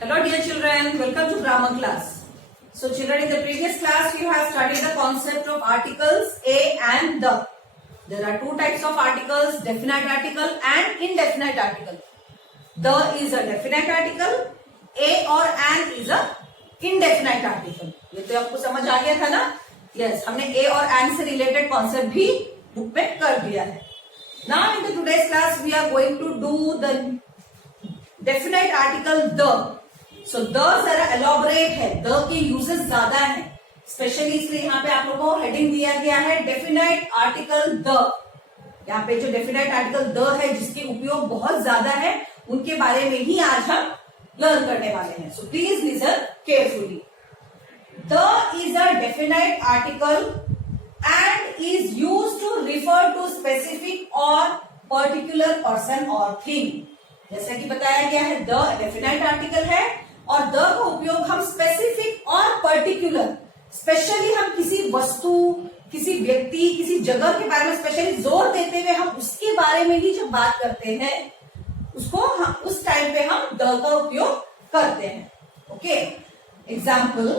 Hello dear children, welcome to grammar class. So children, in the previous class you have studied the concept of articles a and the. There are two types of articles, definite article and indefinite article. The is a definite article, a or an is a indefinite article. ये तो आपको समझ आ गया था ना? Yes, हमने a और an से related concept भी बुक में कर दिया है. Now in the today's class we are going to do the definite article the. So the जरा elaborate है, the के uses ज्यादा है, स्पेशली इसलिए यहाँ पे आप लोगों को हेडिंग दिया गया है डेफिनाइट आर्टिकल द. यहाँ पे जो डेफिनाइट आर्टिकल द है जिसके उपयोग बहुत ज्यादा है उनके बारे में ही आज हम लर्न करने वाले हैं. So please listen carefully. The is a definite article and is used to refer to specific or particular person or thing. जैसा कि बताया गया है the definite article है और the का उपयोग हम specific और particular, स्पेशली हम किसी वस्तु, किसी व्यक्ति, किसी जगह के बारे में स्पेशली जोर देते हुए हम उसके बारे में ही जब बात करते हैं उसको हम उस टाइम पे हम the का उपयोग करते हैं. Okay, example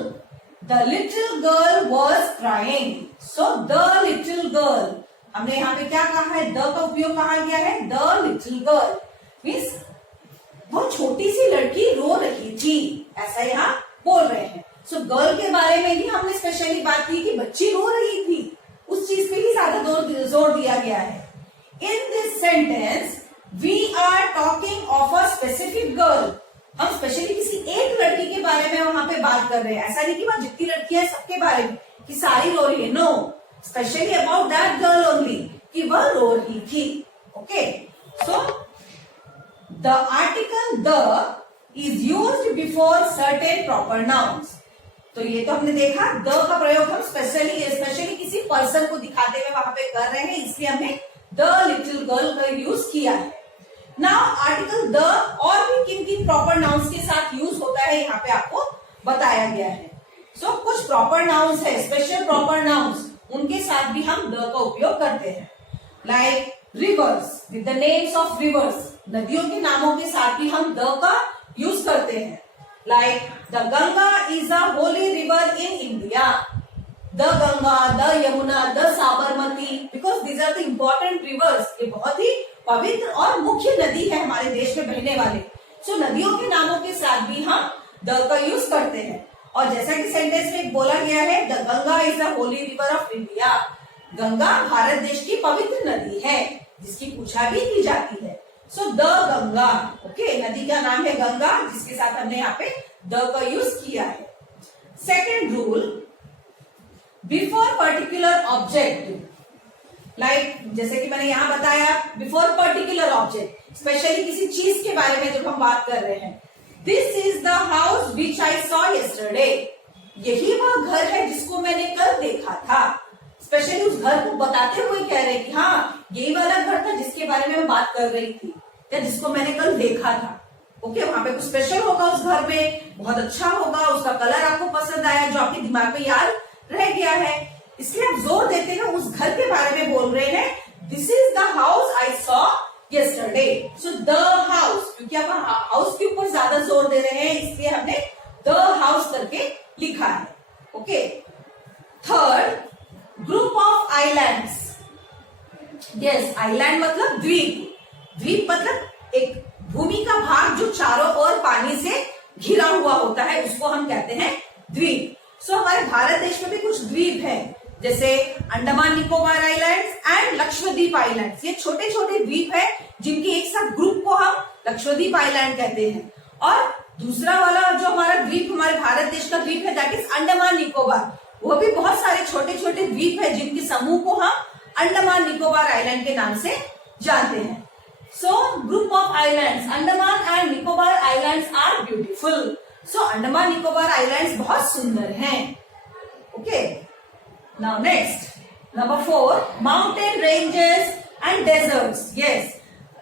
The little girl was crying. So the little girl. हमने यहाँ पे क्या कहा है? The का उपयोग कहा गया है the little girl. मीन्स वो छोटी सी लड़की रो रही थी, ऐसा यहाँ बोल रहे हैं. So गर्ल के बारे में भी हमने स्पेशली बात की कि बच्ची रो रही थी, उस चीज पे ही ज्यादा जोर दिया गया है. In this sentence we are talking of a specific girl. हम स्पेशली किसी एक लड़की के बारे में वहां पे बात कर रहे हैं. ऐसा नहीं कि वहां जितनी लड़कियां हैं सबके बारे में कि सारी रो रही है. No, specially about that girl only कि वह रो रही थी. Okay, so the article the is used before certain proper nouns. तो ये तो हमने देखा द का प्रयोग हम स्पेशली किसी पर्सन को दिखाते हुए वहां पे कर रहे हैं, इसलिए हमने द लिटिल गर्ल का यूज किया है. नाउ आर्टिकल द और भी किन किन प्रॉपर नाउन्स के साथ यूज होता है यहाँ पे आपको बताया गया है. सो कुछ प्रॉपर नाउन्स है, स्पेशल प्रॉपर नाउन्स, उनके साथ भी हम द का उपयोग करते हैं. Like reverse, with the names of reverse, नदियों के नामों के साथ भी हम द का यूज करते हैं. Like the Ganga is a holy river in India. The Ganga, the Yamuna, the Sabarmati, because these are the important rivers. ये बहुत ही पवित्र और मुख्य नदी है हमारे देश में बहने वाले. सो नदियों के नामों के साथ भी हम द का यूज करते हैं. और जैसा कि सेंटेंस में बोला गया है the Ganga is a holy river of India. Ganga Bharat देश की पवित्र नदी है जिसकी पूजा भी की जाती है. सो द गंगा, ओके, नदी का नाम है गंगा जिसके साथ हमने यहाँ पे द का यूज किया है. Second rule, before particular object, like जैसे कि मैंने यहाँ बताया बिफोर पर्टिकुलर ऑब्जेक्ट, स्पेशली किसी चीज के बारे में जब हम बात कर रहे हैं. This is the house which I saw yesterday. यही वह घर है जिसको मैंने कल देखा था. स्पेशली उस घर को बताते हुए कह रहे हैं कि हाँ यही वाला घर था जिसके बारे में मैं बात कर रही थी या जिसको मैंने कल देखा था. ओके, वहां पे कुछ स्पेशल होगा उस घर में, बहुत अच्छा होगा, उसका कलर आपको पसंद आया जो आपके दिमाग में याद रह गया है, इसलिए आप जोर देते हैं उस घर के बारे में बोल रहे हैं. This is the house I saw yesterday. So the house, क्योंकि आप हाउस के ऊपर ज्यादा जोर दे रहे हैं इसलिए हमने द हाउस करके लिखा है. Okay, third, group of islands. Yes, island मतलब द्वीप. द्वीप मतलब एक भूमि का भाग जो चारों ओर पानी से घिरा हुआ होता है उसको हम कहते हैं द्वीप. सो हमारे भारत देश में भी कुछ द्वीप है जैसे Andaman Nicobar islands and Lakshadweep islands. ये छोटे छोटे द्वीप है जिनकी एक साथ ग्रुप को हम लक्षद्वीप आइलैंड कहते हैं. और दूसरा वाला जो हमारा द्वीप हमारे भारत देश का द्वीप है दैट इज अंडमान निकोबार. वो भी बहुत सारे छोटे छोटे द्वीप है जिनके समूह को हम अंडमान निकोबार आइलैंड के नाम से जानते हैं. So group of islands, Andaman and Nicobar islands are beautiful. So Andaman Nicobar islands बहुत सुंदर हैं. Okay, now next, number 4, mountain ranges and deserts. Yes,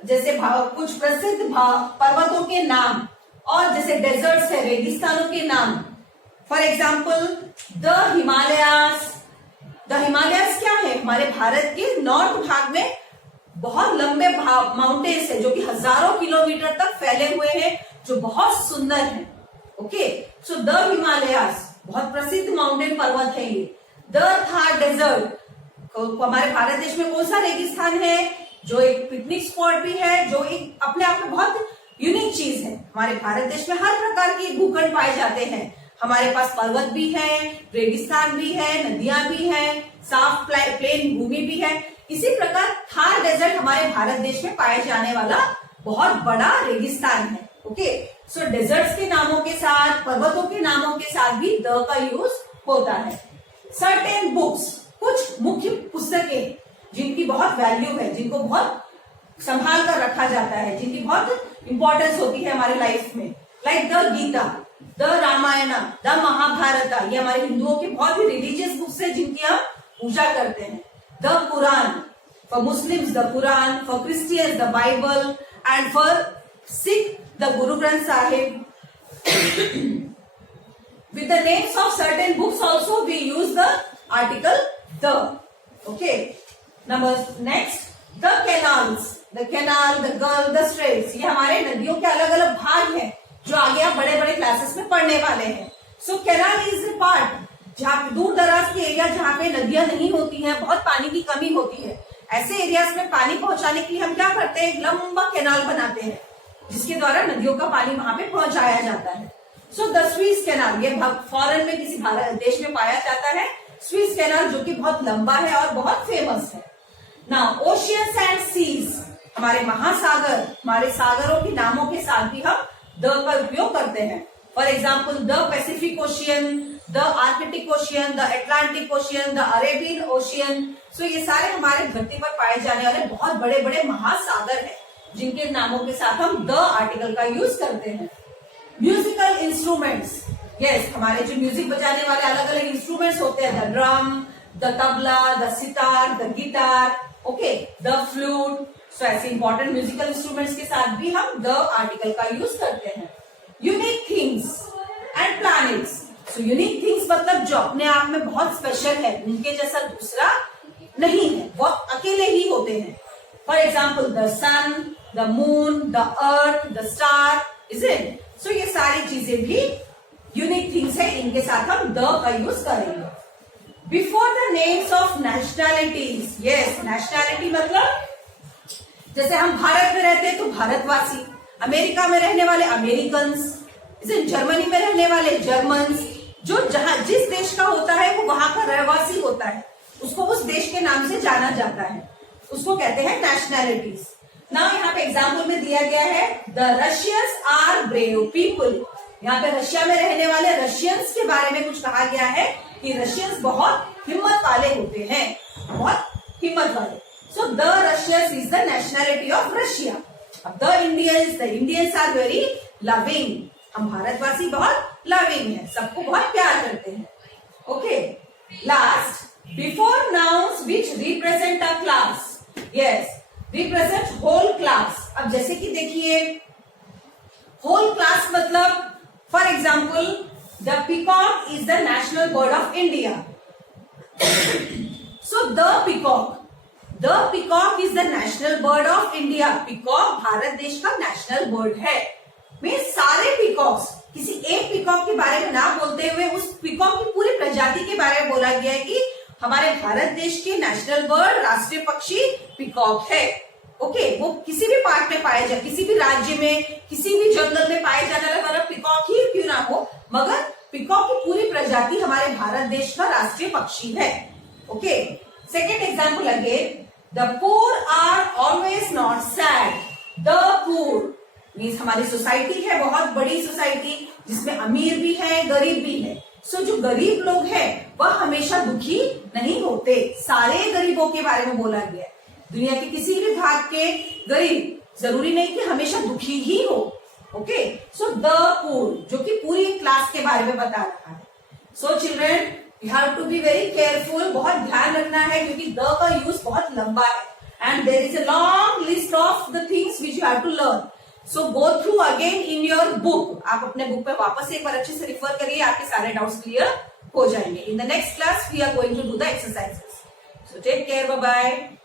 जैसे कुछ प्रसिद्ध पर्वतों के नाम और जैसे डेजर्ट्स है रेगिस्तानों के नाम. For example the Himalayas. The Himalayas क्या है? हमारे भारत के नॉर्थ भाग में बहुत लंबे माउंटेन्स है जो कि हजारों किलोमीटर तक फैले हुए हैं, जो बहुत सुंदर है. ओके, सो द हिमालयास बहुत प्रसिद्ध माउंटेन पर्वत है ये। द थार डेजर्ट हमारे भारत देश में कौन सा रेगिस्तान है जो एक पिकनिक स्पॉट भी है, जो एक अपने आप में बहुत यूनिक चीज है। हमारे भारत देश में हर प्रकार के भूखंड पाए जाते हैं। हमारे पास पर्वत भी है, रेगिस्तान भी है, नदियां भी है, साफ प्लेन भूमि भी है। इसी प्रकार थार डेजर्ट हमारे भारत देश में पाए जाने वाला बहुत बड़ा रेगिस्तान है। ओके, सो डेजर्ट्स के नामों के साथ, पर्वतों के नामों के साथ भी द का यूज होता है। सर्टेन बुक्स, कुछ मुख्य पुस्तकें जिनकी बहुत वैल्यू है, जिनको बहुत संभाल कर रखा जाता है, जिनकी बहुत इंपॉर्टेंस होती है हमारे लाइफ में, like the Gita, the Ramayana, the Mahabharata, ये हमारे हिंदुओं की बहुत ही रिलीजियस बुक्स है जिनकी हम पूजा करते हैं। The Quran, for Muslims the Quran, for Christians the Bible, and for Sikh the Guru Granth Sahib. With the names of certain books also we use the article the. Okay. Next, the canals, the canal, the gulf, the straits, ये हमारे नदियों के अलग अलग भाग हैं जो आगे आप बड़े बड़े क्लासेस में पढ़ने वाले हैं। So canal is the part जहाँ दूर दराज के एरिया जहाँ पे नदियां नहीं होती हैं, बहुत पानी की कमी होती है, ऐसे एरियाज में पानी पहुंचाने के लिए हम क्या करते हैं, एक लंबा कैनाल बनाते हैं जिसके द्वारा नदियों का पानी वहां पे पहुंचाया जाता है। सो द स्वीज कैनाल, ये फॉरेन में किसी भारत देश में पाया जाता है, स्वीज कैनाल, जो कि बहुत लंबा है और बहुत फेमस है। नाउ ओशियंस एंड सीज, हमारे महासागर, हमारे सागरों के नामों के साथ भी हम द का उपयोग करते हैं। For example the Pacific Ocean, the Arctic Ocean, the Atlantic Ocean, the Arabian Ocean. So ये सारे हमारे धरती पर पाए जाने वाले बहुत बड़े बड़े महासागर हैं जिनके नामों के साथ हम द आर्टिकल का यूज करते हैं। म्यूजिकल इंस्ट्रूमेंट्स, यस, हमारे जो म्यूजिक बजाने वाले अलग अलग इंस्ट्रूमेंट्स होते हैं, the drum, the tabla, the sitar, the guitar, okay, the flute. So ऐसे इंपॉर्टेंट म्यूजिकल इंस्ट्रूमेंट्स के साथ भी हम द आर्टिकल का यूज करते हैं। Unique things and planets, so unique things मतलब जो अपने आप में बहुत स्पेशल है, उनके जैसा दूसरा नहीं है, वो अकेले ही होते हैं। For example the sun, the moon, the earth, the star, is it? So ये सारी चीजें भी यूनिक थिंग्स है, इनके साथ हम द का यूज करेंगे। Before the names of nationalities, yes, nationality मतलब जैसे हम भारत में रहते हैं तो भारतवासी, अमेरिका में रहने वाले अमेरिकन्स, जर्मनी में रहने वाले जर्मन्स, जो जहां जिस देश का होता है वो वहां का रहवासी होता है, उसको उस देश के नाम से जाना जाता है, उसको कहते हैं नेशनैलिटीज। नाउ यहाँ पे एग्जाम्पल में दिया गया है the Russians are brave people, यहाँ पे रशिया में रहने वाले रशियंस के बारे में कुछ कहा गया है कि रशियंस बहुत हिम्मत वाले होते हैं, बहुत हिम्मत वाले। So the Russians is the nationality of Russia. अब the Indians are very loving, हम भारतवासी बहुत लविंग हैं, सबको बहुत प्यार करते हैं। Okay, last, before nouns which represent a class, yes, represent whole class. अब जैसे कि देखिए, होल क्लास मतलब for example the peacock is the national bird of India. So the peacock is the national bird of India. Peacock Bharat देश का national bird है। में सारे पीकॉक्स, किसी एक पीकॉक के बारे में ना बोलते हुए उस पीकॉक की पूरी प्रजाति के बारे में बोला गया है कि हमारे भारत देश के नेशनल बर्ड, राष्ट्रीय पक्षी पीकॉक है। ओके, वो किसी भी पार्ट में पाया जाए, किसी भी राज्य में, किसी भी जंगल में पाए जाने वाला पीकॉक ही क्यों ना हो, मगर पीकॉक की पूरी प्रजाति हमारे भारत देश का राष्ट्रीय पक्षी है। Okay, second example again, the poor are always not sad. The poor means हमारी सोसाइटी है, बहुत बड़ी सोसाइटी जिसमें अमीर भी है, गरीब भी है। सो जो गरीब लोग हैं वह हमेशा दुखी नहीं होते। सारे गरीबों के बारे में बोला गया है। दुनिया के किसी भी भाग के गरीब जरूरी नहीं कि हमेशा दुखी ही हो। ओके, सो द पुअर जो कि पूरी क्लास के बारे में बता रहा है। So children, you have to be very careful, बहुत ध्यान रखना है क्योंकि द का यूज बहुत लंबा है and there is a long list of the things which you have to learn. So go through again in your book. आप अपने बुक पे वापस एक बार अच्छे से रिफर करिए, आपके सारे डाउट्स क्लियर हो जाएंगे। In the next class we are going to do the exercises. So take care, bye bye.